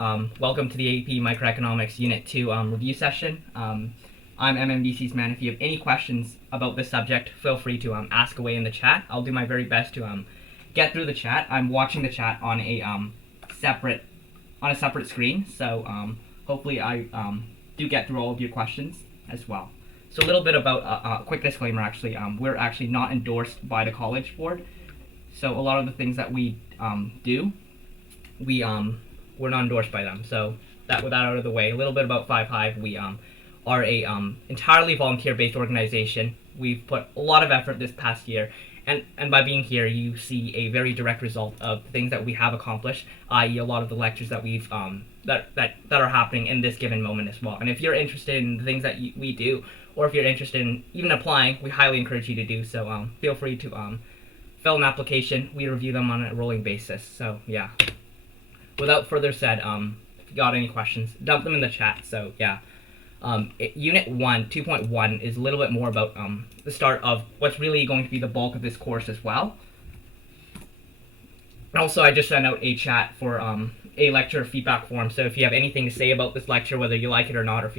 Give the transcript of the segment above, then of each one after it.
Welcome to the AP Microeconomics Unit 2 review session. I'm mmbcsmen. If you have any questions about this subject, feel free to ask away in the chat. I'll do my very best to get through the chat. I'm watching the chat on a separate screen, so hopefully I do get through all of your questions as well. So a little bit about a quick disclaimer. Actually, we're actually not endorsed by the College Board, so a lot of the things that we do, we're not endorsed by them. So with that out of the way, a little bit about Five Hive. We are a entirely volunteer-based organization. We've put a lot of effort this past year, and by being here, you see a very direct result of things that we have accomplished, i.e., a lot of the lectures that we've that are happening in this given moment as well. And if you're interested in the things that we do, or if you're interested in even applying, we highly encourage you to do so. Feel free to fill an application. We review them on a rolling basis. So yeah. Without further said, if you got any questions, dump them in the chat. So yeah, Unit 1, 2.1 is a little bit more about the start of what's really going to be the bulk of this course as well. And also, I just sent out a chat for a lecture feedback form. So if you have anything to say about this lecture, whether you like it or not, or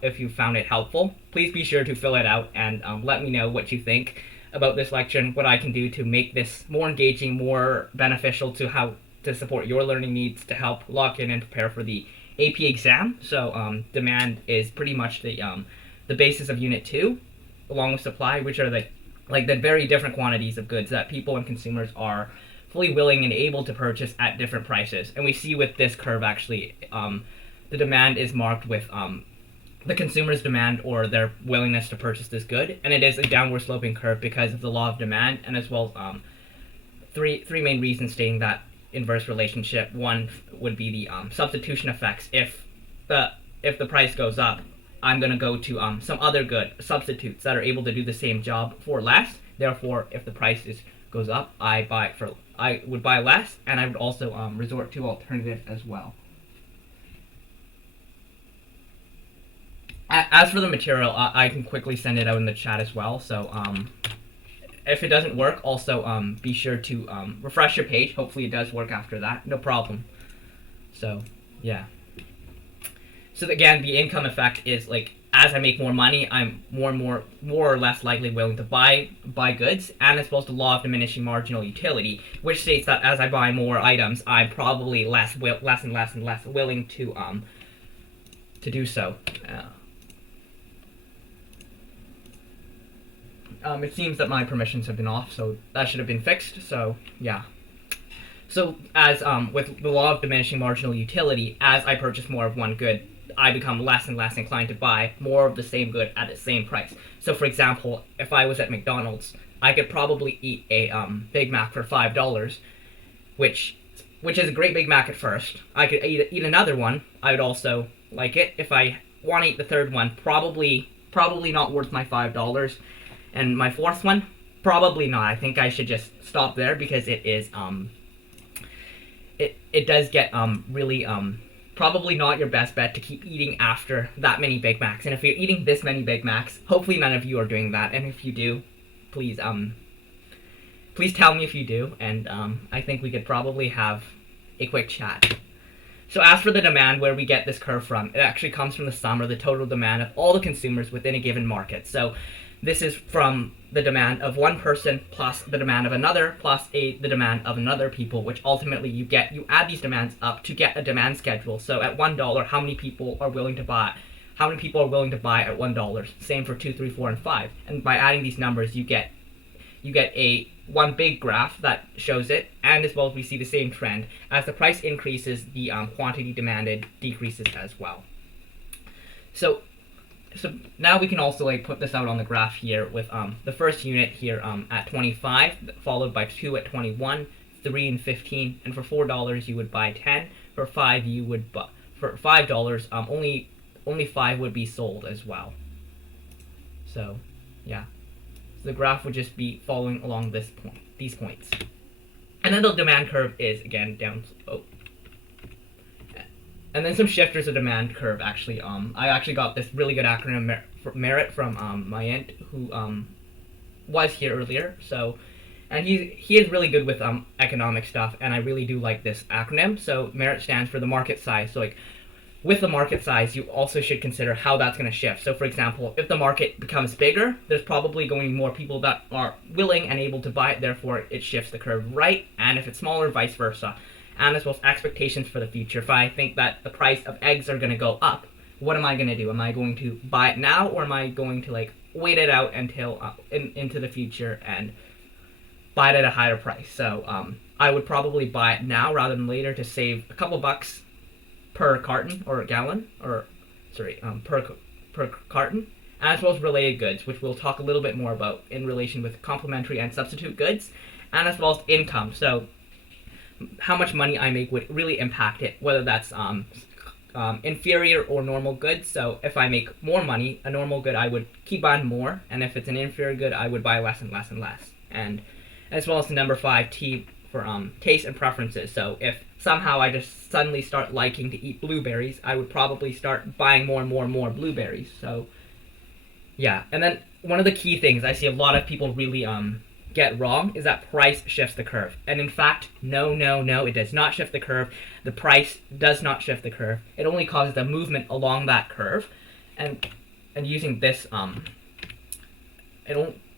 if you found it helpful, please be sure to fill it out and let me know what you think about this lecture and what I can do to make this more engaging, more beneficial to support your learning needs, to help lock in and prepare for the AP exam. So demand is pretty much the basis of Unit 2, along with supply, which are the very different quantities of goods that people and consumers are fully willing and able to purchase at different prices. And we see with this curve, actually, the demand is marked with the consumer's demand or their willingness to purchase this good, and it is a downward sloping curve because of the law of demand, and as well as three main reasons stating that inverse relationship. One would be the substitution effects. If the price goes up, I'm going to go to some other good substitutes that are able to do the same job for less. Therefore, if the price goes up, I would buy less, and I would also resort to alternatives as well. As for the material, I can quickly send it out in the chat as well. So if it doesn't work, also be sure to refresh your page. Hopefully it does work after that. No problem. So yeah. So again, the income effect is as I make more money, I'm more or less likely willing to buy goods, and it's supposed to law of diminishing marginal utility, which states that as I buy more items, I'm probably less and less willing to do so. It seems that my permissions have been off, so that should have been fixed. So yeah. So as with the law of diminishing marginal utility, as I purchase more of one good, I become less and less inclined to buy more of the same good at the same price. So for example, if I was at McDonald's, I could probably eat a Big Mac for $5, which is a great Big Mac at first. I could eat another one. I would also like it. If I want to eat the third one, probably not worth my $5. And my fourth one, probably not. I think I should just stop there because it is it does get really probably not your best bet to keep eating after that many Big Macs. And if you're eating this many Big Macs, hopefully none of you are doing that. And if you do, please tell me if you do. And I think we could probably have a quick chat. So as for the demand, where we get this curve from, it actually comes from the sum or the total demand of all the consumers within a given market. So this is from the demand of one person plus the demand of another plus the demand of another people, which ultimately you add these demands up to get a demand schedule. So at $1, how many people are willing to buy? How many people are willing to buy at $1? Same for 2, 3, 4, and 5. And by adding these numbers, you get one big graph that shows it, and as well as we see the same trend. As the price increases, the quantity demanded decreases as well. So now we can also put this out on the graph here with the first unit here at 25, followed by 2 at 21, 3 and 15, and for $4 you would buy 10. For $5 only 5 would be sold as well. So yeah, so the graph would just be following along these points, and then the demand curve is again down. And then some shifters of demand curve. Actually, I actually got this really good acronym merit from my aunt who was here earlier. So And he is really good with economic stuff, and I really do like this acronym. So MERIT stands for the market size. So like with the market size, you also should consider how that's going to shift. So for example, if the market becomes bigger, there's probably going to be more people that are willing and able to buy it, therefore it shifts the curve right. And if it's smaller, vice versa. And as well as expectations for the future. If I think that the price of eggs are going to go up, what am I going to do? Am I going to buy it now, or am I going to like wait it out until into the future and buy it at a higher price? So I would probably buy it now rather than later to save a couple bucks per carton or gallon, or per carton, as well as related goods, which we'll talk a little bit more about in relation with complementary and substitute goods, and as well as income. So how much money I make would really impact it, whether that's inferior or normal goods. So if I make more money, a normal good, I would keep buying more, and if it's an inferior good, I would buy less and less and less. And as well as the number 5, T for taste and preferences. So if somehow I just suddenly start liking to eat blueberries, I would probably start buying more and more and more blueberries. So yeah, and then one of the key things I see a lot of people really get wrong is that price shifts the curve. And in fact, no, it does not shift the curve. The price does not shift the curve. It only causes a movement along that curve. And using this,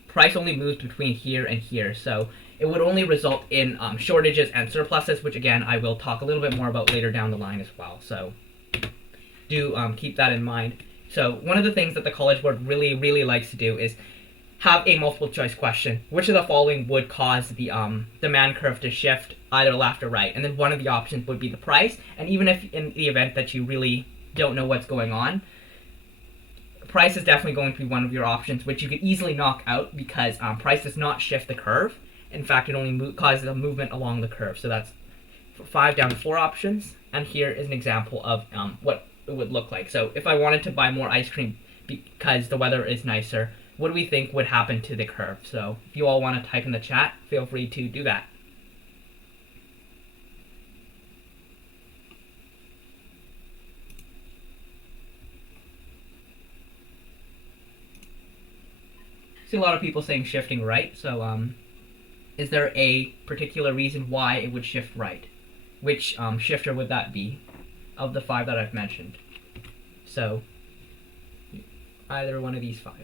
price only moves between here and here. So it would only result in shortages and surpluses, which again, I will talk a little bit more about later down the line as well. So do keep that in mind. So one of the things that the College Board really likes to do is have a multiple choice question. Which of the following would cause the demand curve to shift either left or right? And then one of the options would be the price. And even if in the event that you really don't know what's going on, price is definitely going to be one of your options, which you could easily knock out because price does not shift the curve. In fact, it only causes a movement along the curve. So that's 5 down to 4 options. And here is an example of what it would look like. So if I wanted to buy more ice cream because the weather is nicer, what do we think would happen to the curve? So if you all want to type in the chat, feel free to do that. I see a lot of people saying shifting right. So is there a particular reason why it would shift right? Which shifter would that be of the 5 that I've mentioned? So either one of these 5.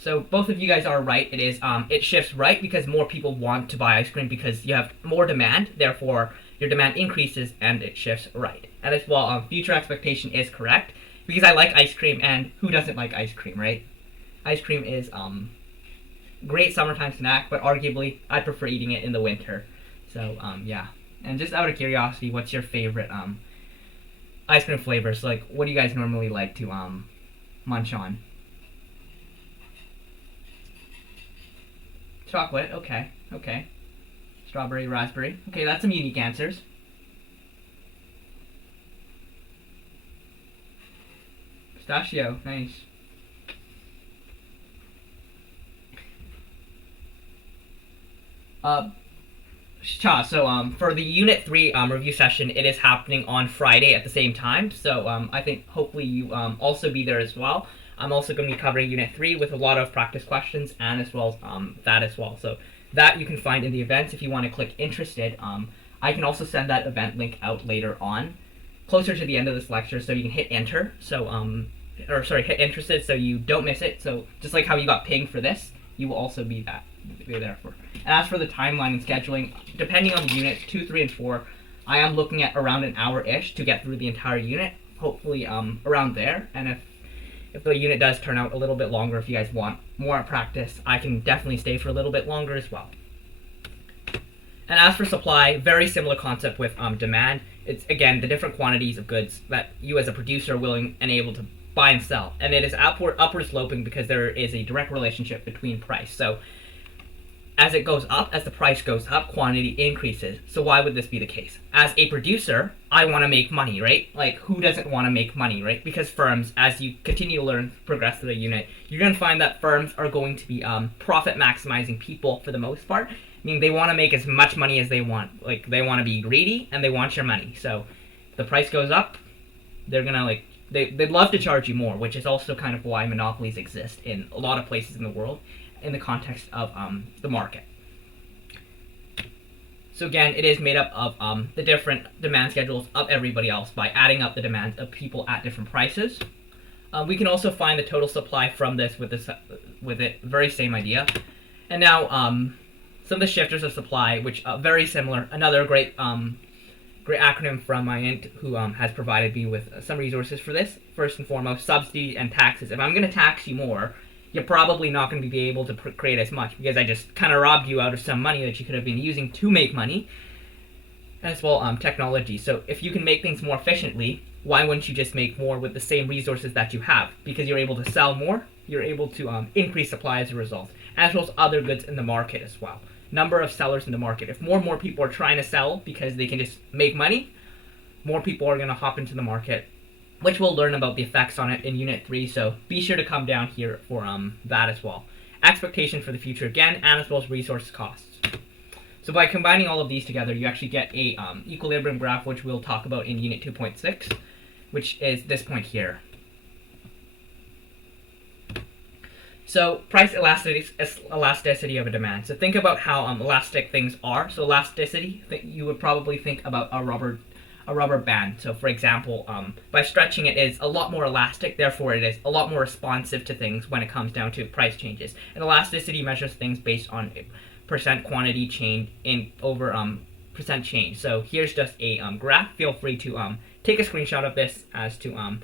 So both of you guys are right. It is it shifts right because more people want to buy ice cream because you have more demand. Therefore, your demand increases and it shifts right. And as well, future expectation is correct because I like ice cream, and who doesn't like ice cream, right? Ice cream is great summertime snack, but arguably I prefer eating it in the winter. So yeah. And just out of curiosity, what's your favorite ice cream flavors? Like, what do you guys normally like to munch on? Chocolate, okay. Strawberry, raspberry. Okay, that's some unique answers. Pistachio, nice. So for the Unit 3 review session, it is happening on Friday at the same time. So I think hopefully you also be there as well. I'm also going to be covering Unit 3 with a lot of practice questions and as well as that as well. So that you can find in the events if you want to click interested. I can also send that event link out later on, closer to the end of this lecture, so you can hit enter. So hit interested so you don't miss it. So just like how you got pinged for this, you will also be there for. And as for the timeline and scheduling, depending on the units 2, 3, and 4, I am looking at around an hour-ish to get through the entire unit. Hopefully around there. And if the unit does turn out a little bit longer, if you guys want more practice, I can definitely stay for a little bit longer as well. And as for supply, very similar concept with demand. It's, again, the different quantities of goods that you as a producer are willing and able to buy and sell. And it is upward sloping because there is a direct relationship between price. So as it goes up, as the price goes up, quantity increases. So why would this be the case? As a producer, I want to make money, right? Like, who doesn't want to make money, right? Because firms, as you continue to learn, progress through the unit, you're going to find that firms are going to be profit maximizing people for the most part. Meaning they want to make as much money as they want. Like, they want to be greedy and they want your money. So if the price goes up, they're going to they'd love to charge you more, which is also kind of why monopolies exist in a lot of places in the world in the context of the market. So again, it is made up of the different demand schedules of everybody else by adding up the demands of people at different prices. We can also find the total supply from this with it very same idea. And now some of the shifters of supply, which very similar. Another great acronym from my aunt who has provided me with some resources for this. First and foremost, subsidy and taxes. If I'm going to tax you more, you're probably not going to be able to create as much because I just kind of robbed you out of some money that you could have been using to make money. As well, technology. So if you can make things more efficiently, why wouldn't you just make more with the same resources that you have? Because you're able to sell more, you're able to increase supply as a result, as well as other goods in the market as well. Number of sellers in the market. If more and more people are trying to sell because they can just make money, more people are going to hop into the market, which we'll learn about the effects on it in Unit 3, so be sure to come down here for that as well. Expectation for the future again, and as well as resource costs. So by combining all of these together, you actually get a equilibrium graph, which we'll talk about in Unit 2.6, which is this point here. So price elasticity of a demand. So think about how elastic things are. So elasticity, you would probably think about a rubber band. So for example, by stretching it is a lot more elastic, therefore it is a lot more responsive to things when it comes down to price changes. And elasticity measures things based on percent quantity change over percent change. So here's just a graph. Feel free to take a screenshot of this as to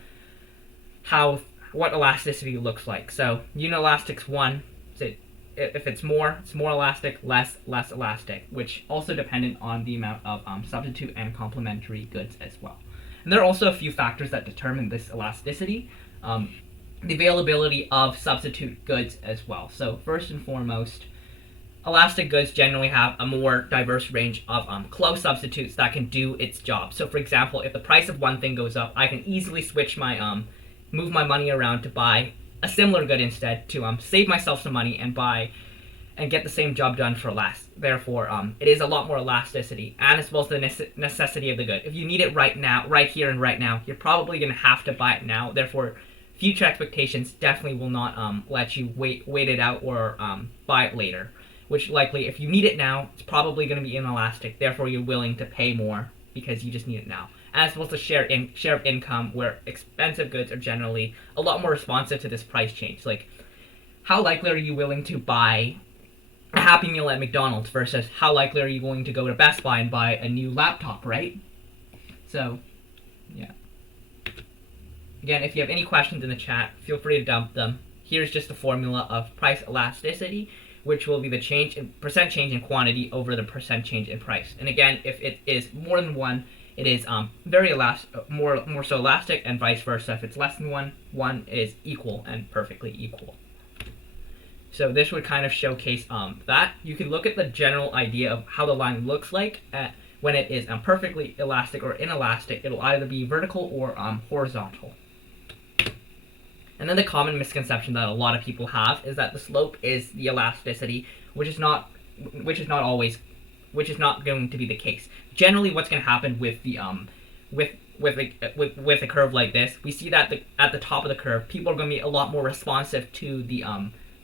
what elasticity looks like. So unit elastic's 1. So if it's more elastic, less elastic, which also dependent on the amount of substitute and complementary goods as well. And there are also a few factors that determine this elasticity. The availability of substitute goods as well. So first and foremost, elastic goods generally have a more diverse range of close substitutes that can do its job. So for example, if the price of one thing goes up, I can easily switch my move my money around to buy a similar good instead to save myself some money and buy and get the same job done for less. Therefore, it is a lot more elasticity, and as well as the necessity of the good. If you need it right now, right here and right now, you're probably going to have to buy it now. Therefore, future expectations definitely will not let you wait it out or buy it later. Which likely, if you need it now, it's probably going to be inelastic. Therefore, you're willing to pay more because you just need it now. As well as the share of income, where expensive goods are generally a lot more responsive to this price change. Like, how likely are you willing to buy a Happy Meal at McDonald's versus how likely are you going to go to Best Buy and buy a new laptop, right? So, yeah. Again, if you have any questions in the chat, feel free to dump them. Here's just the formula of price elasticity, which will be the percent change in quantity over the percent change in price. And again, if it is more than 1, it is very more so elastic, and vice versa. If it's less than 1 is equal and perfectly equal. So this would kind of showcase that. You can look at the general idea of how the line looks like when it is perfectly elastic or inelastic. It'll either be vertical or horizontal. And then the common misconception that a lot of people have is that the slope is the elasticity, which is not going to be the case. Generally, what's going to happen with the with a curve like this, we see that at the top of the curve, people are going to be a lot more responsive to the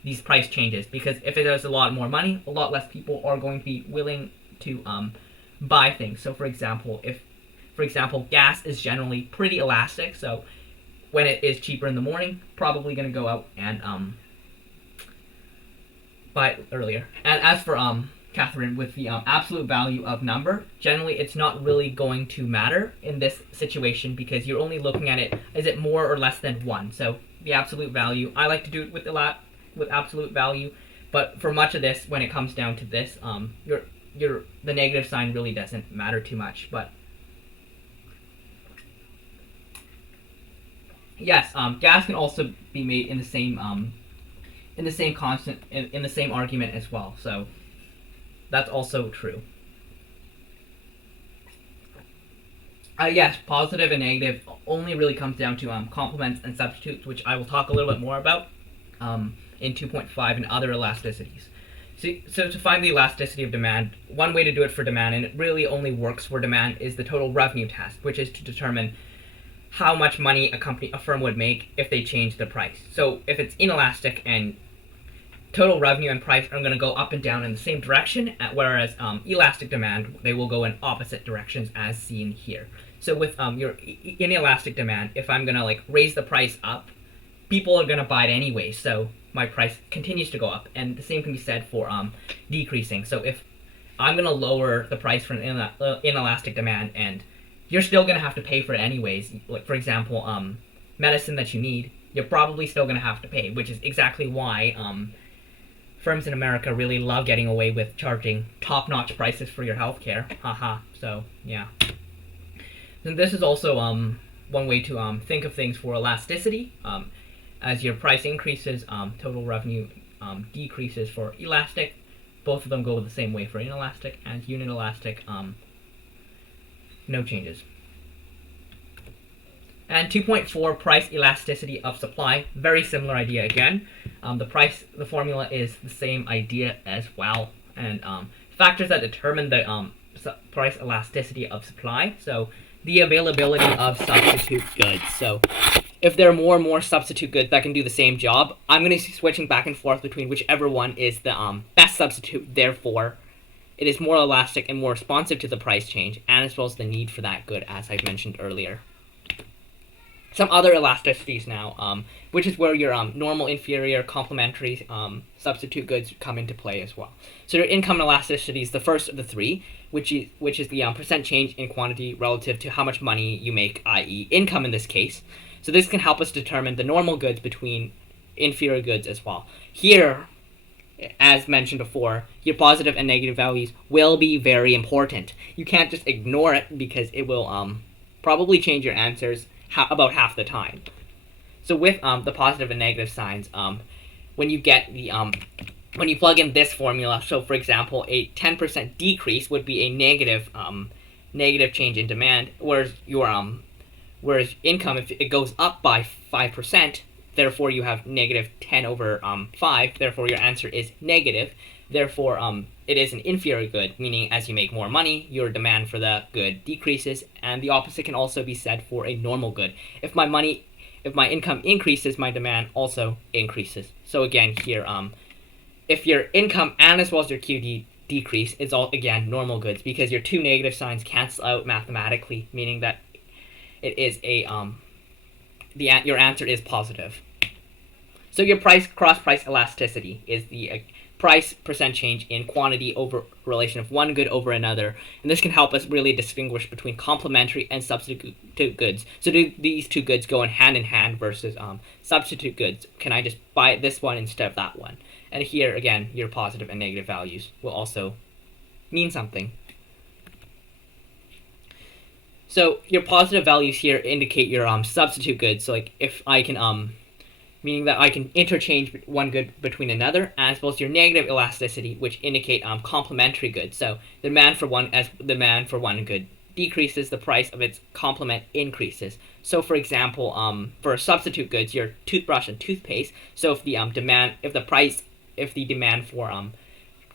these price changes, because if it has a lot more money, a lot less people are going to be willing to buy things. So for example, gas is generally pretty elastic, so when it is cheaper in the morning, probably going to go out and buy it earlier. And as for Catherine, with the absolute value of number, generally it's not really going to matter in this situation because you're only looking at it, is it more or less than 1? So the absolute value, I like to do it with absolute value, but for much of this, when it comes down to this, the negative sign really doesn't matter too much. But yes, gas can also be made in the same constant in the same argument as well. So that's also true. Yes, positive and negative only really comes down to complements and substitutes, which I will talk a little bit more about in 2.5 and other elasticities. So to find the elasticity of demand, one way to do it for demand, and it really only works for demand, is the total revenue test, which is to determine how much money a firm would make if they change the price. So if it's inelastic and total revenue and price are going to go up and down in the same direction, whereas elastic demand, they will go in opposite directions as seen here. So with your inelastic demand, if I'm going to like raise the price up, people are going to buy it anyway, so my price continues to go up. And the same can be said for decreasing. So if I'm going to lower the price for an inelastic demand, and you're still going to have to pay for it anyways, like for example, medicine that you need, you're probably still going to have to pay, which is exactly why firms in America really love getting away with charging top-notch prices for your healthcare. Haha. So yeah. And this is also one way to think of things for elasticity. As your price increases, total revenue decreases for elastic. Both of them go the same way for inelastic, and unit elastic, no changes. And 2.4, price elasticity of supply. Very similar idea again. The formula is the same idea as well. And factors that determine the price elasticity of supply. So the availability of substitute goods. So if there are more and more substitute goods that can do the same job, I'm going to be switching back and forth between whichever one is the best substitute. Therefore, it is more elastic and more responsive to the price change, and as well as the need for that good, as I mentioned earlier. Some other elasticities now, which is where your normal, inferior, complementary substitute goods come into play as well. So your income elasticity is the first of the three, which is the percent change in quantity relative to how much money you make, i.e. income in this case. So this can help us determine the normal goods between inferior goods as well. Here, as mentioned before, your positive and negative values will be very important. You can't just ignore it because it will probably change your answers about half the time. So with the positive and negative signs, when you get the when you plug in this formula, so for example, a 10% decrease would be a negative change in demand, whereas whereas income, if it goes up by 5%, therefore you have negative 10 over 5. Therefore your answer is negative. Therefore it is an inferior good, meaning as you make more money, your demand for the good decreases, and the opposite can also be said for a normal good. If my income increases, my demand also increases. So again here, if your income and as well as your QD decrease, it's all again normal goods because your two negative signs cancel out mathematically, meaning that it is a your answer is positive. So your cross-price elasticity is the price percent change in quantity over relation of one good over another, and this can help us really distinguish between complementary and substitute goods. So do these two goods go in hand versus substitute goods? Can I just buy this one instead of that one? And here again, your positive and negative values will also mean something. So your positive values here indicate your substitute goods. So like if I can meaning that I can interchange one good between another, as well as your negative elasticity, which indicate complementary goods. So the demand for one good decreases, the price of its complement increases. So for example, for substitute goods, your toothbrush and toothpaste. So if the demand for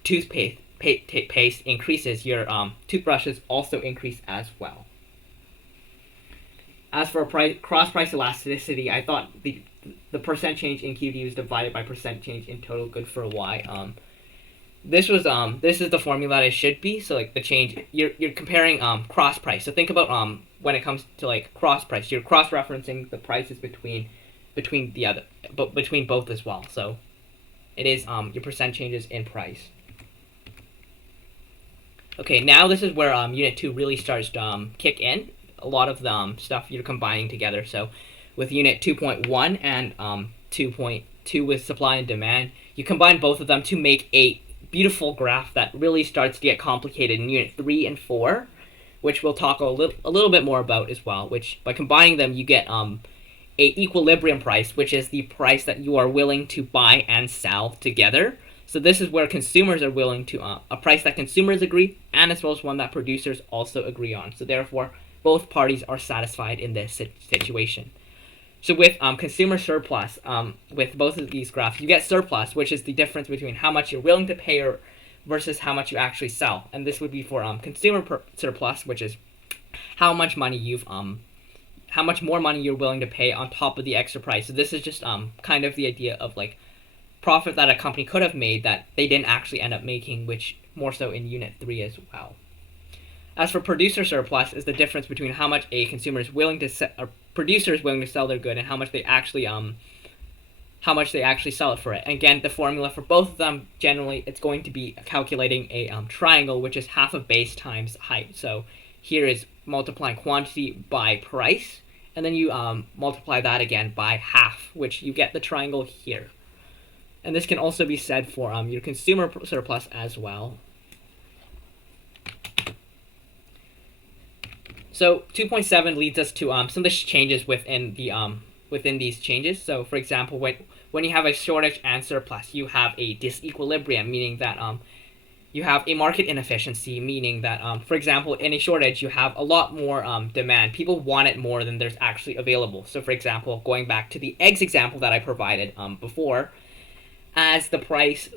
toothpaste increases, your toothbrushes also increase as well. As for cross-price elasticity, I thought the percent change in QD was divided by percent change in total good for Y. This is the formula that it should be. So like the change, you're comparing cross price. So think about when it comes to like cross price, you're cross referencing the prices between both as well. So it is your percent changes in price. Okay, now this is where Unit 2 really starts to kick in. A lot of the stuff you're combining together. So with Unit 2.1 and 2.2 with supply and demand, you combine both of them to make a beautiful graph that really starts to get complicated in Unit 3 and 4, which we'll talk a little bit more about as well, which by combining them you get a equilibrium price, which is the price that you are willing to buy and sell together. So this is where consumers are willing to, a price that consumers agree, and as well as one that producers also agree on. So therefore, both parties are satisfied in this situation. So with consumer surplus, with both of these graphs, you get surplus, which is the difference between how much you're willing to pay versus how much you actually sell. And this would be for consumer surplus, which is how much money how much more money you're willing to pay on top of the extra price. So this is just kind of the idea of like profit that a company could have made that they didn't actually end up making, which more so in Unit 3 as well. As for producer surplus, is the difference between how much a consumer is willing to or producer is willing to sell their good and how much they actually sell it for it. And again, the formula for both of them, generally, it's going to be calculating a triangle, which is half of base times height. So here is multiplying quantity by price, and then you multiply that again by half, which you get the triangle here. And this can also be said for your consumer surplus as well. So 2.7 leads us to some of the changes within the within these changes. So for example, when you have a shortage and surplus, you have a disequilibrium, meaning that you have a market inefficiency, meaning that for example, in a shortage, you have a lot more demand. People want it more than there's actually available. So for example, going back to the eggs example that I provided before, as the price,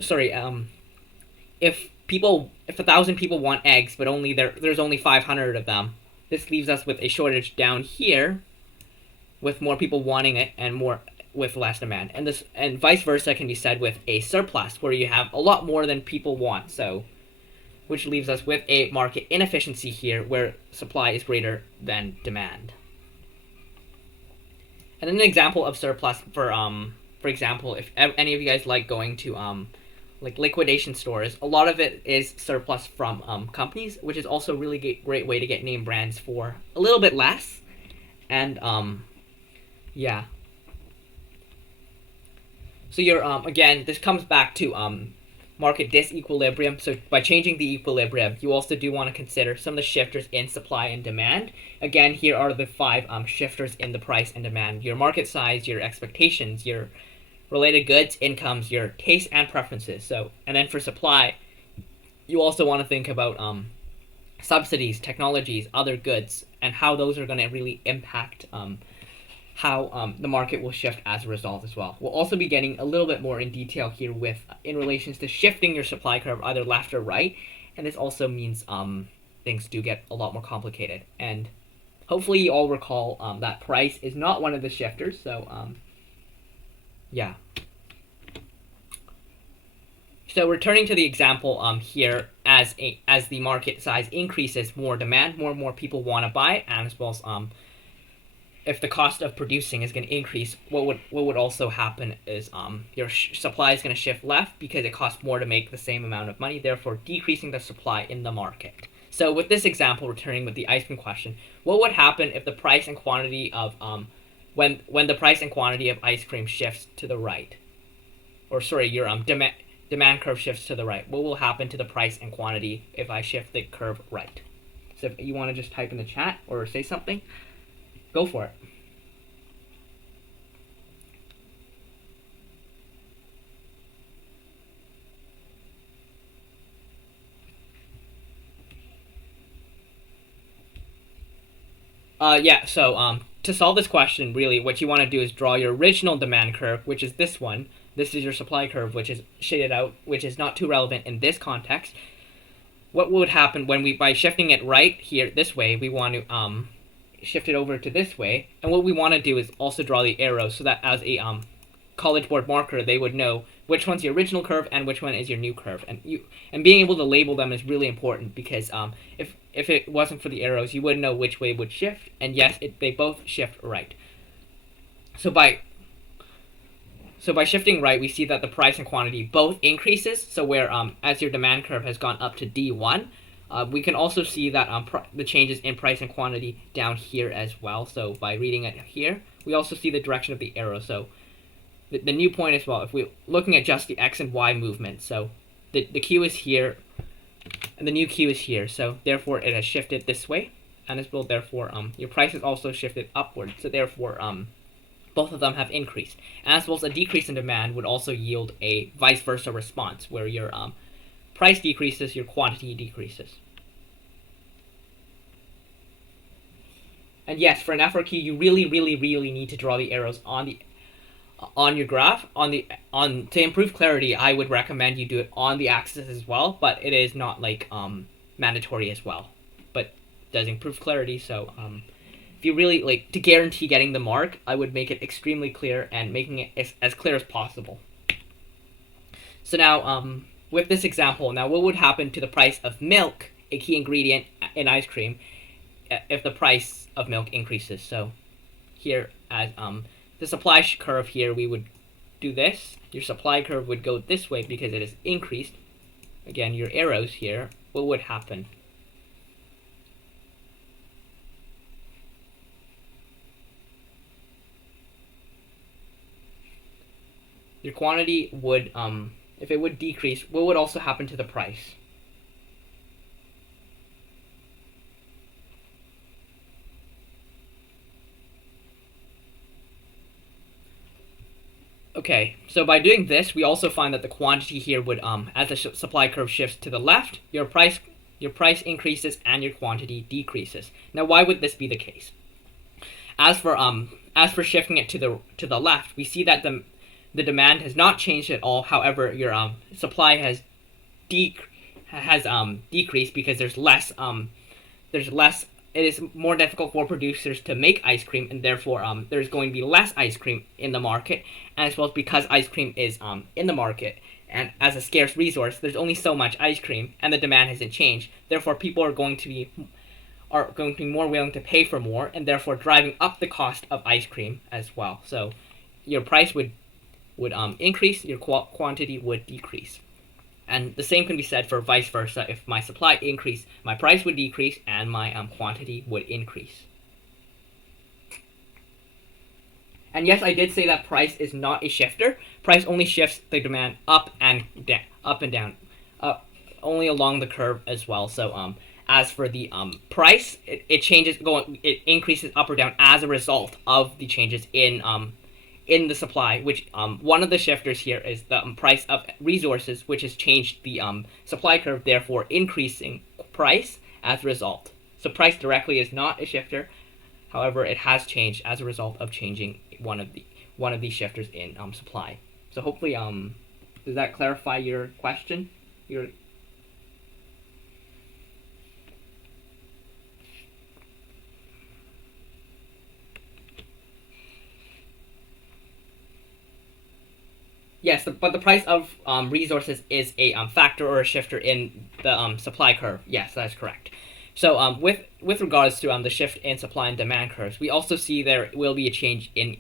if 1,000 people want eggs, but there's only 500 of them, this leaves us with a shortage down here, with more people wanting it and more with less demand. And vice versa can be said with a surplus, where you have a lot more than people want. So, which leaves us with a market inefficiency here, where supply is greater than demand. And an example of surplus for example, if any of you guys like going to like liquidation stores, a lot of it is surplus from companies, which is also a really great way to get name brands for a little bit less. And yeah. So you're again, this comes back to market disequilibrium. So by changing the equilibrium, you also do want to consider some of the shifters in supply and demand. Again, here are the 5 shifters in the price and demand: your market size, your expectations, your related goods, incomes, your tastes and preferences. So, and then for supply, you also want to think about subsidies, technologies, other goods, and how those are going to really impact how the market will shift as a result as well. We'll also be getting a little bit more in detail here with in relations to shifting your supply curve either left or right, and this also means things do get a lot more complicated. And hopefully you all recall that price is not one of the shifters. So yeah. So returning to the example here, as the market size increases, more demand, more and more people want to buy, and as well as if the cost of producing is going to increase, what would also happen is your supply is going to shift left because it costs more to make the same amount of money, therefore decreasing the supply in the market. So with this example, returning with the ice cream question, what would happen if the price and quantity of when the price and quantity of ice cream shifts to the right, or sorry, your demand curve shifts to the right? What will happen to the price and quantity if I shift the curve right? So if you want to just type in the chat or say something, go for it. Yeah, so to solve this question, really, what you want to do is draw your original demand curve, which is this one. This is your supply curve, which is shaded out, which is not too relevant in this context. What would happen when by shifting it right here, this way, we want to shift it over to this way. And what we want to do is also draw the arrows so that as a College Board marker, they would know which one's your original curve and which one is your new curve. And being able to label them is really important because if it wasn't for the arrows, you wouldn't know which way would shift. And yes, they both shift right. So by shifting right, we see that the price and quantity both increases. So where as your demand curve has gone up to D1, we can also see that the changes in price and quantity down here as well. So by reading it here, we also see the direction of the arrow. So the new point as well, if we're looking at just the X and Y movement, so the Q is here, and the new Q is here. So therefore, it has shifted this way, and as well, therefore, your price has also shifted upward. So therefore, both of them have increased. As well as a decrease in demand would also yield a vice versa response, where your price decreases, your quantity decreases. And yes, for an FRQ, you really, really, really need to draw the arrows on your graph. To improve clarity, I would recommend you do it on the axis as well, but it is not like mandatory as well. But it does improve clarity, so if you really like to guarantee getting the mark, I would make it extremely clear and making it as clear as possible. So now, with this example, now what would happen to the price of milk, a key ingredient in ice cream, if the price of milk increases? So here, as the supply curve here, we would do this. Your supply curve would go this way because it is increased. Again, your arrows here, what would happen? Your quantity would, if it would decrease, what would also happen to the price? Okay, so by doing this, we also find that the quantity here would, as the supply curve shifts to the left, your price increases and your quantity decreases. Now, why would this be the case? As for shifting it to the left, we see that the demand has not changed at all. However, your supply has decreased because there's less. It is more difficult for producers to make ice cream, and therefore there's going to be less ice cream in the market, as well as because ice cream is in the market and as a scarce resource, there's only so much ice cream, and the demand hasn't changed. Therefore, people are going to be more willing to pay for more, and therefore driving up the cost of ice cream as well. So your price would increase, your quantity would decrease. And the same can be said for vice versa. If my supply increased, my price would decrease and my quantity would increase. And yes, I did say that price is not a shifter. Price only shifts the demand up and down, only along the curve as well. So as for the price, it changes, it increases up or down as a result of the changes in the supply, which one of the shifters here is the price of resources, which has changed the supply curve, therefore increasing price as a result. So price directly is not a shifter. However, it has changed as a result of changing one of these shifters in supply. So hopefully, does that clarify your question? Yes, but the price of resources is a factor or a shifter in the supply curve. Yes, that's correct. So with regards to the shift in supply and demand curves, we also see there will be a change in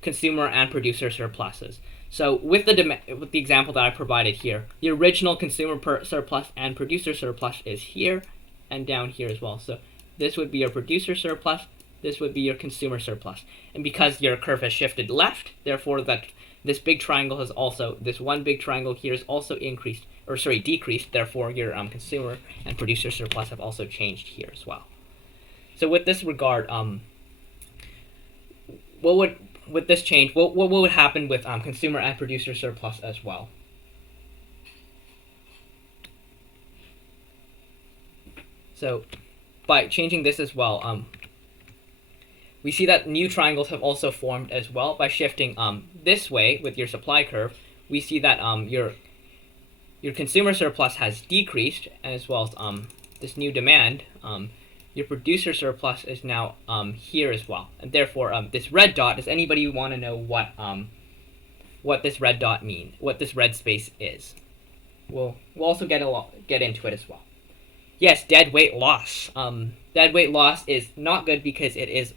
consumer and producer surpluses. So with the example that I provided here, the original consumer surplus and producer surplus is here and down here as well. So this would be your producer surplus. This would be your consumer surplus. And because your curve has shifted left, therefore this big triangle has also, this one big triangle here is also decreased. Therefore, your consumer and producer surplus have also changed here as well. So with this regard, with this change, what would happen with consumer and producer surplus as well? So by changing this as well, we see that new triangles have also formed as well. By shifting this way with your supply curve, we see that your consumer surplus has decreased, as well as this new demand. Your producer surplus is now here as well, and therefore this red dot. Does anybody want to know what this red dot means? What this red space is? We'll also get into it as well. Yes, dead weight loss. Dead weight loss is not good because it is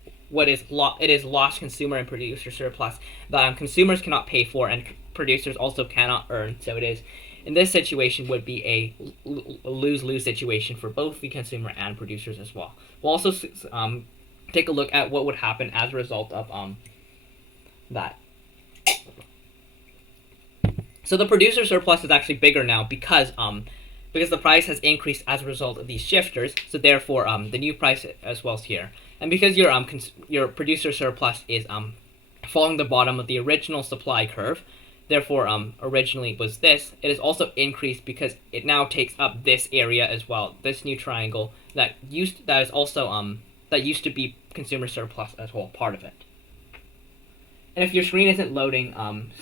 lost consumer and producer surplus that consumers cannot pay for and producers also cannot earn. So it is, in this situation, would be a lose-lose situation for both the consumer and producers as well. We'll also take a look at what would happen as a result of that. So the producer surplus is actually bigger now because the price has increased as a result of these shifters. So therefore, the new price as well is here. And because your producer surplus is following the bottom of the original supply curve, therefore originally was this, it is also increased because it now takes up this area as well. This new triangle that used to be consumer surplus as well, part of it. And if your screen isn't loading,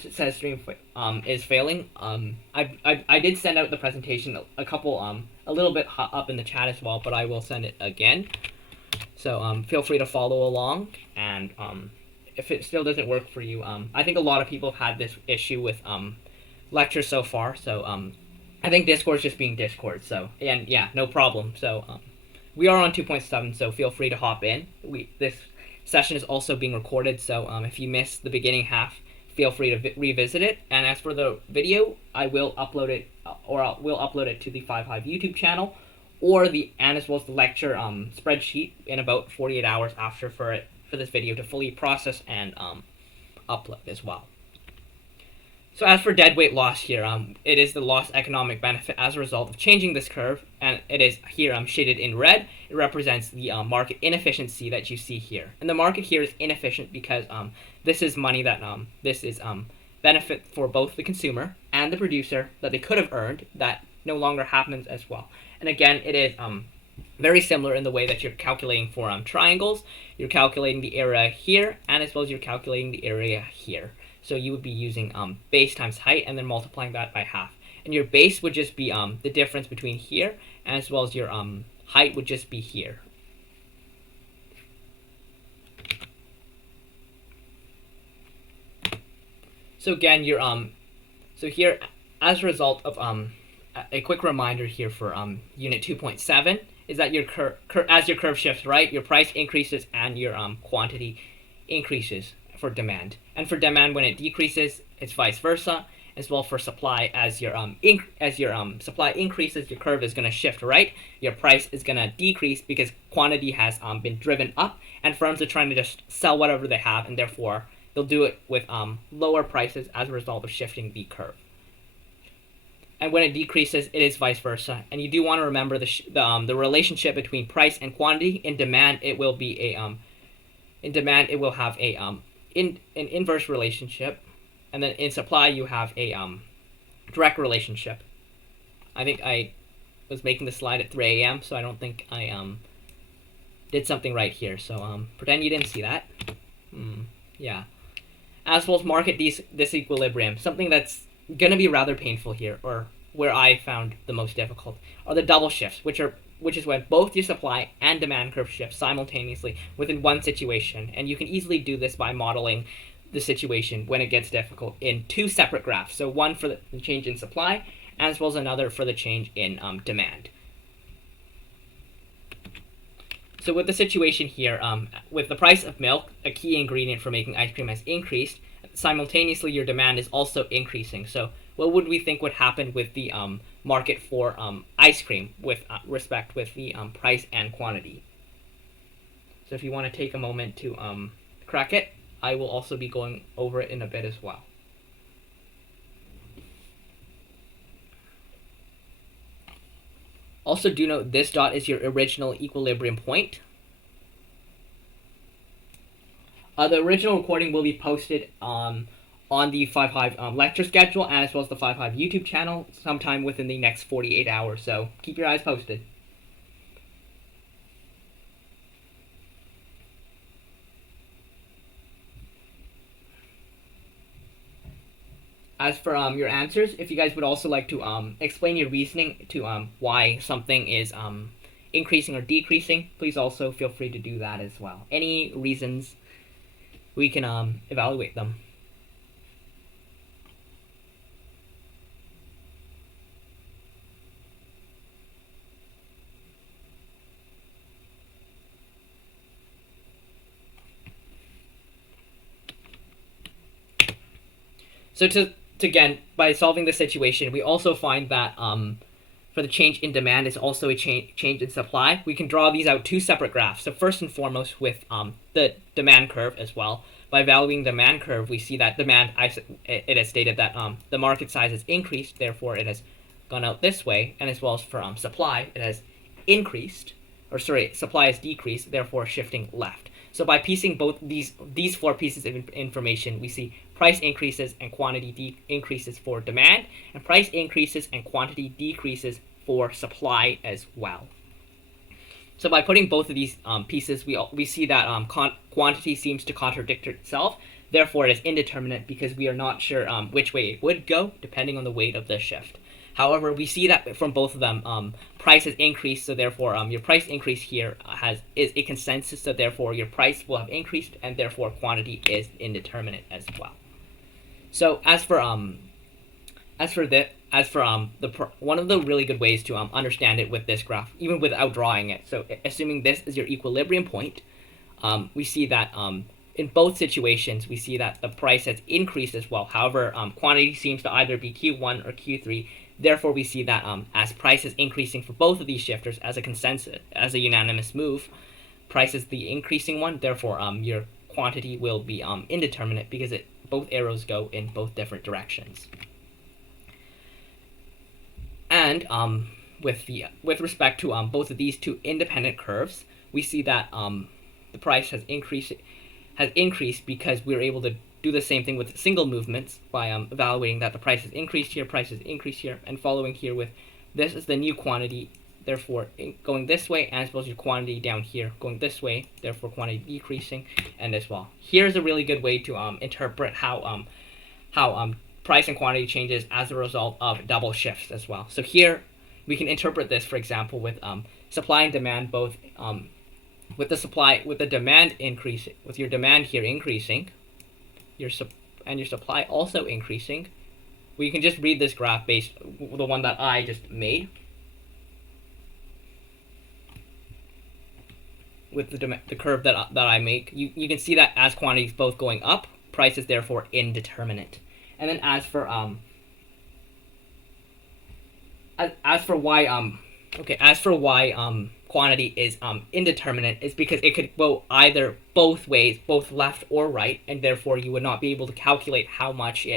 it says stream is failing. I did send out the presentation a little bit up in the chat as well, but I will send it again. So feel free to follow along, and if it still doesn't work for you, I think a lot of people have had this issue with lectures so far. So I think Discord's just being Discord. So, and yeah, no problem. So we are on 2.7, so feel free to hop in. This session is also being recorded, so if you missed the beginning half, feel free to revisit it. And as for the video, I will upload it, we'll upload it to the 5 YouTube channel, and as well as the lecture spreadsheet in about 48 hours after for this video to fully process and upload as well. So as for deadweight loss here, it is the lost economic benefit as a result of changing this curve, and it is here shaded in red. It represents the market inefficiency that you see here. And the market here is inefficient because this is money that this is benefit for both the consumer and the producer that they could have earned that no longer happens as well. And again, it is very similar in the way that you're calculating for triangles. You're calculating the area here, and as well as you're calculating the area here. So you would be using base times height and then multiplying that by half. And your base would just be the difference between here, as well as your height would just be here. So again, your so here, as a result of a quick reminder here for unit 2.7 is that your as your curve shifts right, your price increases and your quantity increases for demand. And for demand, when it decreases, it's vice versa. As well for supply, as your supply increases, your curve is going to shift right. Your price is going to decrease because quantity has been driven up, and firms are trying to just sell whatever they have, and therefore they'll do it with lower prices as a result of shifting the curve. And when it decreases, it is vice versa. And you do want to remember the relationship between price and quantity. In demand, it will be a in demand it will have a an inverse relationship, and then in supply you have a direct relationship. I think I was making the slide at 3 a.m., so I don't think I did something right here. So pretend you didn't see that. Yeah. As well as market disequilibrium, something that's going to be rather painful here, or where I found the most difficult, are the double shifts, which is when both your supply and demand curve shift simultaneously within one situation. And you can easily do this by modeling the situation when it gets difficult in two separate graphs. So one for the change in supply, as well as another for the change in demand. So with the situation here, with the price of milk, a key ingredient for making ice cream, has increased, simultaneously your demand is also increasing. So what would we think would happen with the market for ice cream with respect with the price and quantity? So if you want to take a moment to crack it, I will also be going over it in a bit as well. Also do note this dot is your original equilibrium point. The original recording will be posted on the 5 lecture schedule, as well as the 5 YouTube channel sometime within the next 48 hours. So keep your eyes posted. As for your answers, if you guys would also like to explain your reasoning to why something is increasing or decreasing, please also feel free to do that as well. Any reasons, we can evaluate them. So again, by solving the situation, we also find that for the change in demand is also a change in supply. We can draw these out two separate graphs. So first and foremost with the demand curve as well. By valuing the demand curve, we see that demand, it has stated that the market size has increased, therefore it has gone out this way, and as well as for supply, it has increased, or sorry, supply has decreased, therefore shifting left. So by piecing both these 4 pieces of information, we see price increases and quantity increases for demand, and price increases and quantity decreases for supply as well. So by putting both of these pieces, we see that quantity seems to contradict itself. Therefore, it is indeterminate because we are not sure which way it would go depending on the weight of the shift. However, we see that from both of them, price has increased, so therefore your price increase here is a consensus, so therefore your price will have increased, and therefore quantity is indeterminate as well. So one of the really good ways to understand it with this graph, even without drawing it. So assuming this is your equilibrium point, we see that in both situations we see that the price has increased as well. However, quantity seems to either be Q1 or Q3. Therefore, we see that as price is increasing for both of these shifters as a consensus, as a unanimous move, price is the increasing one. Therefore, your quantity will be indeterminate because both arrows go in both different directions. And with respect to both of these two independent curves, we see that the price has increased because we're able to do the same thing with single movements by evaluating that the price has increased here, and following here with this is the new quantity, therefore going this way, and I suppose your quantity down here going this way, therefore quantity decreasing, and as well. Here's a really good way to interpret how price and quantity changes as a result of double shifts as well. So here we can interpret this, for example, with supply and demand both with the demand increase, with your demand here increasing, your supply also increasing. We can just read this graph based the one that I just made with the curve that I make. You can see that as quantities both going up, price is therefore indeterminate. And then as for why quantity is indeterminate is because it could go either both ways, both left or right, and therefore you would not be able to calculate how much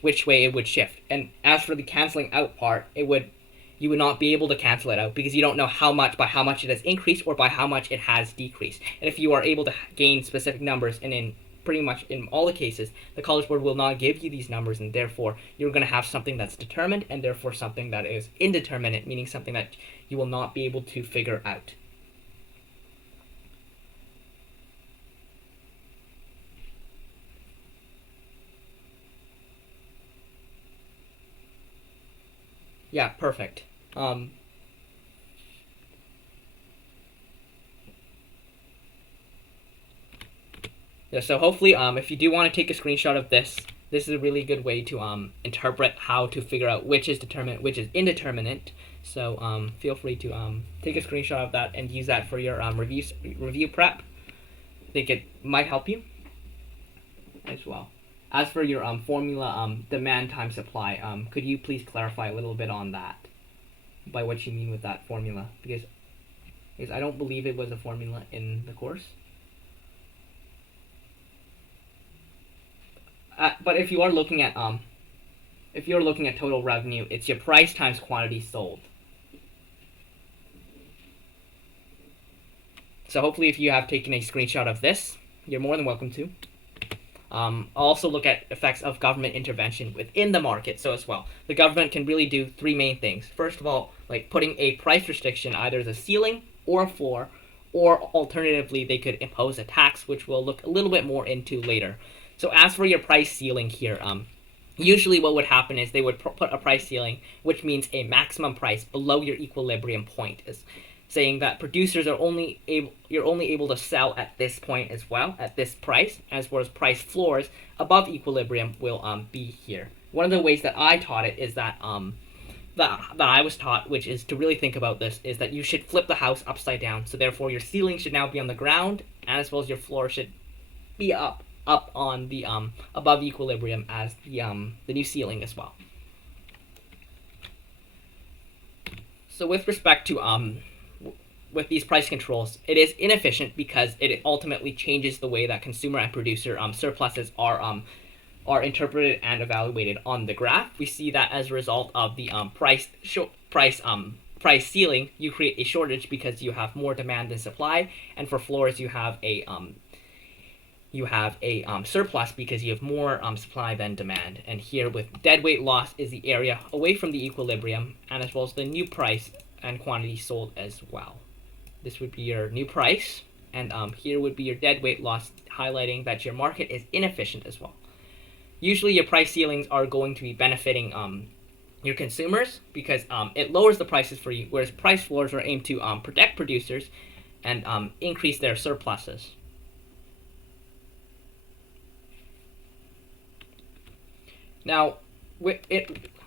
which way it would shift. And as for the canceling out part, you would not be able to cancel it out because you don't know by how much it has increased or by how much it has decreased. And if you are able to gain specific numbers, and in pretty much in all the cases, the College Board will not give you these numbers, and therefore you're going to have something that's determined and therefore something that is indeterminate, meaning something that you will not be able to figure out. Yeah, perfect. Yeah, so hopefully, if you do want to take a screenshot of this is a really good way to interpret how to figure out which is determinate, which is indeterminate. So feel free to take a screenshot of that and use that for your review prep. I think it might help you as well. As for your formula, demand times supply, could you please clarify a little bit on that, by what you mean with that formula? Because I don't believe it was a formula in the course. But if you are looking at total revenue, it's your price times quantity sold. So hopefully, if you have taken a screenshot of this, you're more than welcome to. Also look at effects of government intervention within the market. So as well, the government can really do three main things. First of all, like putting a price restriction, either as a ceiling or a floor, or alternatively, they could impose a tax, which we'll look a little bit more into later. So as for your price ceiling here, usually what would happen is they would put a price ceiling, which means a maximum price below your equilibrium point, is saying that producers you're only able to sell at this point as well, at this price, as well as price floors above equilibrium will be here. One of the ways that I taught it is that I was taught, which is to really think about this, is that you should flip the house upside down. So therefore your ceiling should now be on the ground, and as well as your floor should be up on the above equilibrium as the new ceiling as well. So with respect to with these price controls, it is inefficient because it ultimately changes the way that consumer and producer surpluses are interpreted and evaluated on the graph. We see that as a result of the price ceiling, you create a shortage because you have more demand than supply, and for floors you have a surplus because you have more supply than demand. And here with deadweight loss is the area away from the equilibrium, and as well as the new price and quantity sold as well. This would be your new price, and here would be your deadweight loss, highlighting that your market is inefficient as well. Usually your price ceilings are going to be benefiting your consumers, because it lowers the prices for you, whereas price floors are aimed to protect producers and increase their surpluses. Now,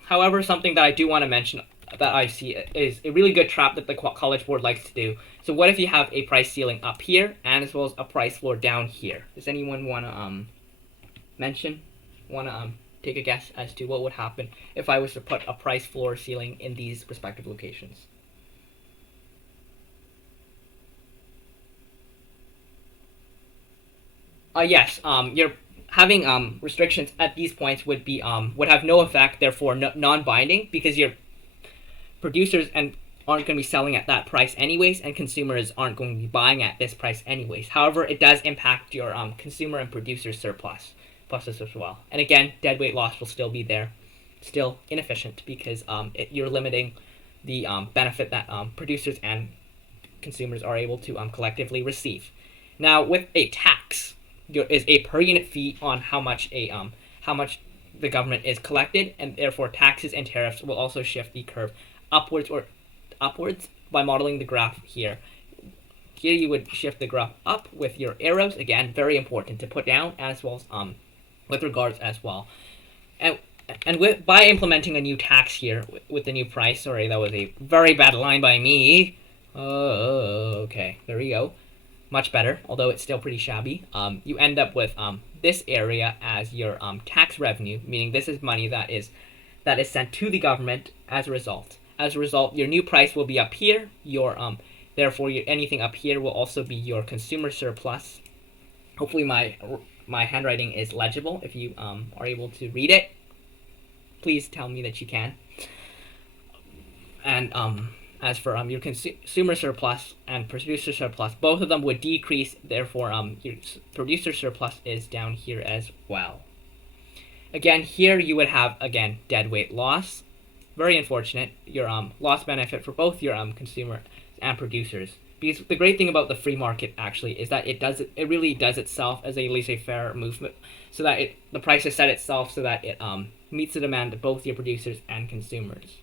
however, something that I do want to mention that I see is a really good trap that the College Board likes to do. So what if you have a price ceiling up here and as well as a price floor down here? Does anyone want to take a guess as to what would happen if I was to put a price floor ceiling in these respective locations? Yes, you're having restrictions at these points would have no effect, therefore non-binding, because your producers aren't going to be selling at that price anyways, and consumers aren't going to be buying at this price anyways. However, it does impact your consumer and producer surpluses as well. And again, deadweight loss will still be there, still inefficient, because you're limiting the benefit that producers and consumers are able to collectively receive. Now, with a tax, there is a per unit fee on how much the government is collected, and therefore taxes and tariffs will also shift the curve upwards by modeling the graph here. Here you would shift the graph up with your arrows, again very important to put down, as well as with regards as well. And by implementing a new tax here with the new price, sorry, that was a very bad line by me. Okay, there we go. Much better, although it's still pretty shabby. You end up with this area as your tax revenue, meaning this is money that is sent to the government as a result. As a result, your new price will be up here. Therefore, anything up here will also be your consumer surplus. Hopefully, my handwriting is legible. If you are able to read it, please tell me that you can. And as for your consumer surplus and producer surplus, both of them would decrease. Therefore, your producer surplus is down here as well. Again, here you would have, again, deadweight loss. Very unfortunate. Your loss benefit for both your consumer and producers. Because the great thing about the free market actually is that it really does itself as a laissez-faire movement, so that the price is set itself so that it meets the demand of both your producers and consumers.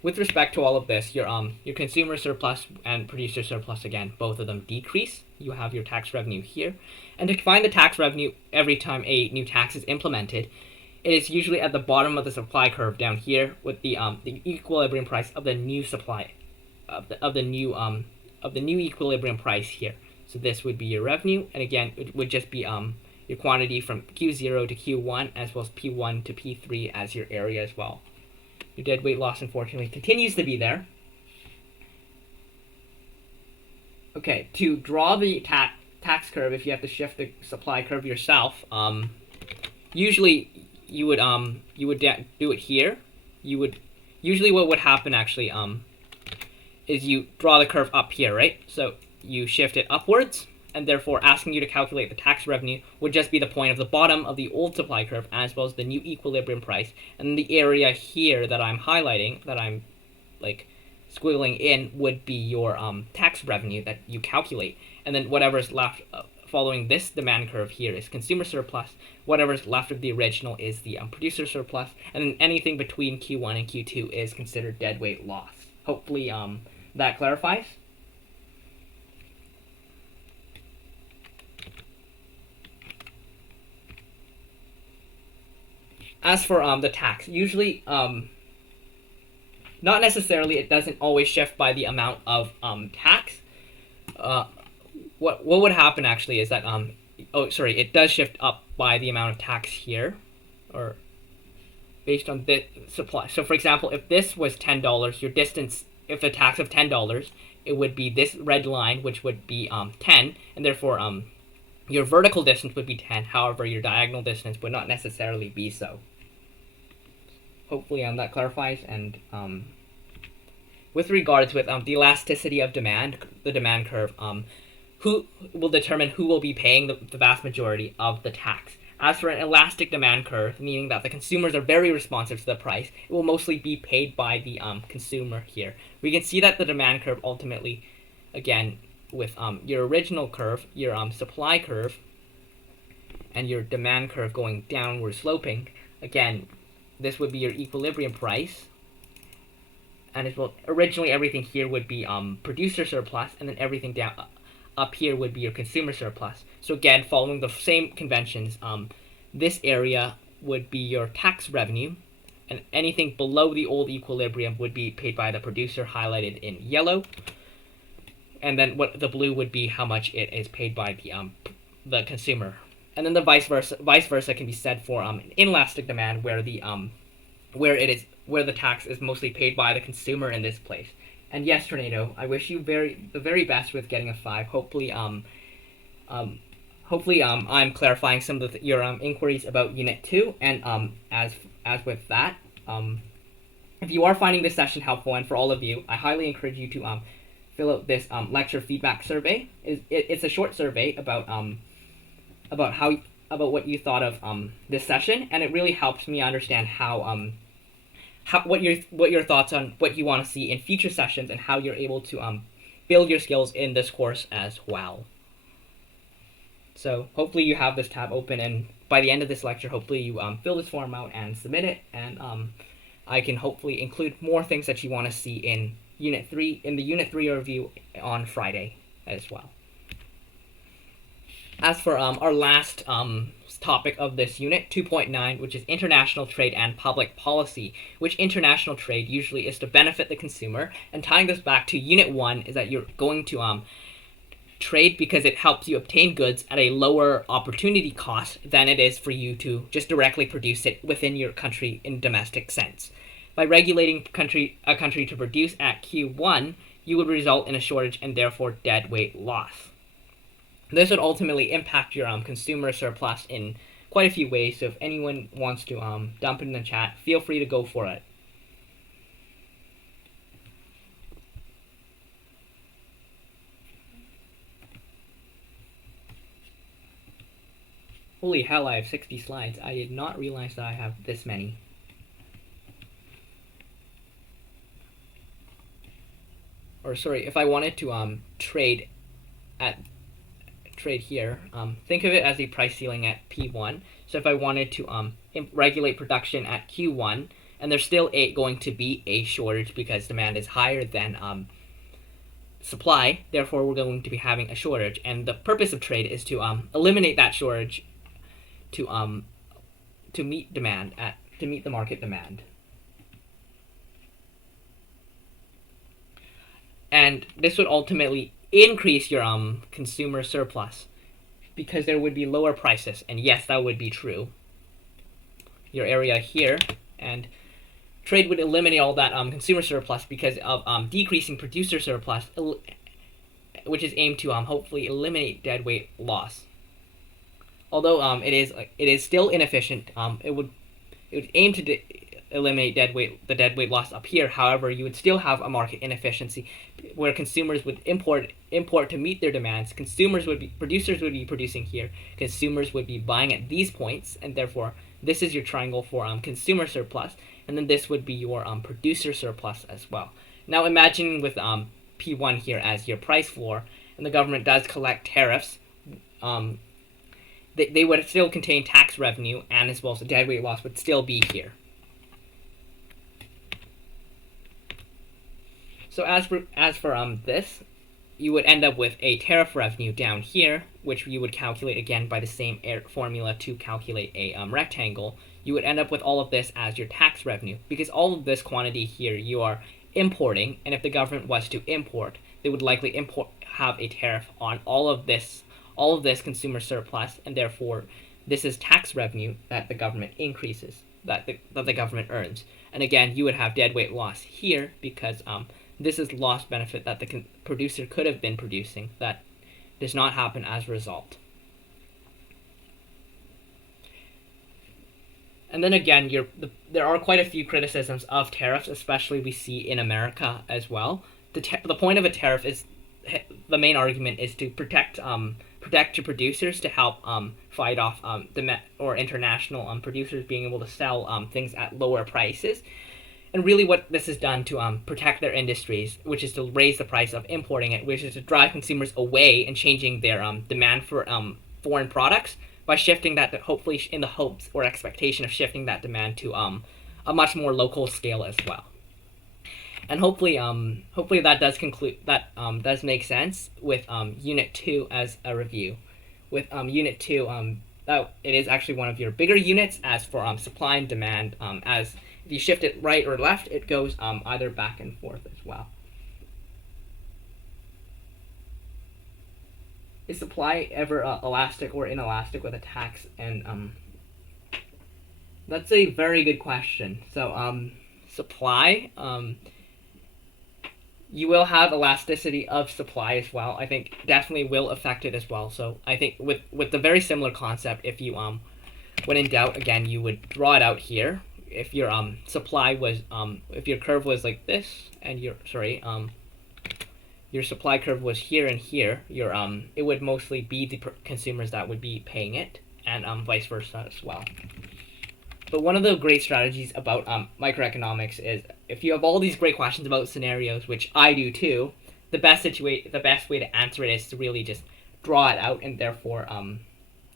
With respect to all of this, your consumer surplus and producer surplus, again, both of them decrease. You have your tax revenue here. And to find the tax revenue every time a new tax is implemented, it is usually at the bottom of the supply curve down here with the equilibrium price of the new supply of the new equilibrium price here. So this would be your revenue, and again, it would just be your quantity from Q0 to Q1 as well as P1 to P3 as your area as well. Your deadweight loss, unfortunately, continues to be there. Okay, to draw the tax curve, if you have to shift the supply curve yourself, usually you would do it here. Usually what would happen actually is you draw the curve up here, right? So you shift it upwards, and therefore asking you to calculate the tax revenue would just be the point of the bottom of the old supply curve as well as the new equilibrium price. And the area here that I'm highlighting, that I'm like squiggling in, would be your tax revenue that you calculate. And then whatever's left following this demand curve here is consumer surplus. Whatever's left of the original is the producer surplus. And then anything between Q1 and Q2 is considered deadweight loss. Hopefully that clarifies. As for the tax, usually, not necessarily, it doesn't always shift by the amount of tax. What would happen actually is that it does shift up by the amount of tax here, or based on the supply. So for example, if this was $10, your distance, if a tax of $10, it would be this red line, which would be 10, and therefore your vertical distance would be 10. However, your diagonal distance would not necessarily be so. Hopefully that clarifies. And with regards with the elasticity of demand, the demand curve, who will determine who will be paying the vast majority of the tax. As for an elastic demand curve, meaning that the consumers are very responsive to the price, it will mostly be paid by the consumer here. We can see that the demand curve ultimately, again, with your original curve, your supply curve, and your demand curve going downward sloping, again, this would be your equilibrium price. And as well, originally everything here would be producer surplus, and then everything down up here would be your consumer surplus. So again, following the same conventions, this area would be your tax revenue, and anything below the old equilibrium would be paid by the producer, highlighted in yellow. And then what the blue would be how much it is paid by the consumer. And then the vice versa can be said for inelastic demand, where the tax is mostly paid by the consumer in this place. And yes, Tornado, I wish you the very best with getting a 5. Hopefully I'm clarifying some of your inquiries about Unit 2. And as with that, if you are finding this session helpful, and for all of you, I highly encourage you to fill out this lecture feedback survey. It's a short survey about what you thought of this session, and it really helps me understand what your thoughts on what you want to see in future sessions, and how you're able to build your skills in this course as well. So hopefully you have this tab open, and by the end of this lecture, hopefully you fill this form out and submit it, and I can hopefully include more things that you want to see in Unit 3, in the Unit 3 review on Friday as well. As for our last topic of this unit, 2.9, which is international trade and public policy, which international trade usually is to benefit the consumer. And tying this back to Unit 1 is that you're going to trade because it helps you obtain goods at a lower opportunity cost than it is for you to just directly produce it within your country in domestic sense. By regulating a country to produce at Q1, you would result in a shortage and therefore deadweight loss. This would ultimately impact your consumer surplus in quite a few ways, so if anyone wants to dump it in the chat, feel free to go for it. Holy hell, I have 60 slides. I did not realize that I have this many. Or sorry, if I wanted to trade here, think of it as a price ceiling at P1. So if I wanted to regulate production at Q1, and there's still going to be a shortage because demand is higher than supply, therefore we're going to be having a shortage. And the purpose of trade is to eliminate that shortage to meet demand to meet the market demand. And this would ultimately increase your consumer surplus because there would be lower prices, and yes, that would be true. Your area here, and trade would eliminate all that consumer surplus because of decreasing producer surplus, which is aimed to hopefully eliminate deadweight loss. Although it is still inefficient, it would aim to eliminate the deadweight loss up here. However, you would still have a market inefficiency where consumers would import to meet their demands. Producers would be producing here. Consumers would be buying at these points, and therefore this is your triangle for consumer surplus, and then this would be your producer surplus as well. Now imagine with P1 here as your price floor, and the government does collect tariffs. They would still contain tax revenue, and as well as the deadweight loss would still be here. So as for this, you would end up with a tariff revenue down here, which you would calculate again by the same formula to calculate a rectangle. You would end up with all of this as your tax revenue, because all of this quantity here you are importing, and if the government was to import, they would likely have a tariff on all of this consumer surplus, and therefore this is tax revenue that the government increases, that the government earns. And again, you would have deadweight loss here because this is lost benefit that the producer could have been producing that does not happen as a result. And then again, there are quite a few criticisms of tariffs, especially we see in America as well. The point of a tariff is, the main argument is to protect your producers, to help fight off international producers being able to sell things at lower prices. And really what this has done to protect their industries, which is to raise the price of importing it, which is to drive consumers away and changing their demand for foreign products, by shifting that, hopefully in the hopes or expectation of shifting that demand to a much more local scale as well. And hopefully that does does make sense with Unit 2 as a review. With Unit 2, that it is actually one of your bigger units as for supply and demand. As if you shift it right or left, it goes either back and forth as well. Is supply ever elastic or inelastic with a tax? And that's a very good question. So supply, you will have elasticity of supply as well. I think definitely will affect it as well. So I think with the very similar concept, if you when in doubt, again, you would draw it out here. If your supply was if your curve was like this, and your supply curve was here and here, your it would mostly be the consumers that would be paying it, and vice versa as well. But one of the great strategies about microeconomics is if you have all these great questions about scenarios, which I do too, the best way to answer it is to really just draw it out, and therefore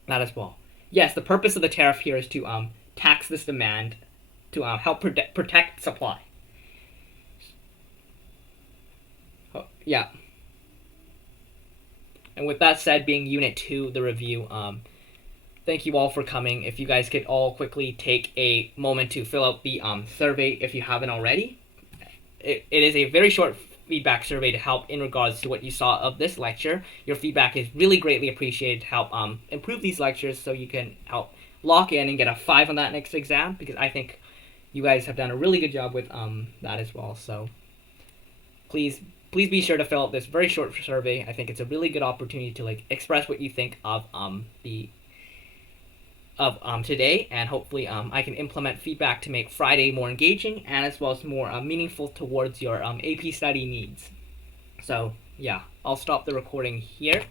that as well. Yes, the purpose of the tariff here is to tax this demand to help protect supply. Oh, yeah. And with that said, being Unit 2, the review, thank you all for coming. If you guys could all quickly take a moment to fill out the survey if you haven't already. It is a very short feedback survey to help in regards to what you saw of this lecture. Your feedback is really greatly appreciated to help improve these lectures so you can help lock in and get a 5 on that next exam, because I think you guys have done a really good job with that as well. So please be sure to fill out this very short survey. I think it's a really good opportunity to express what you think of today, and hopefully I can implement feedback to make Friday more engaging and as well as more meaningful towards your AP study needs. So yeah, I'll stop the recording here.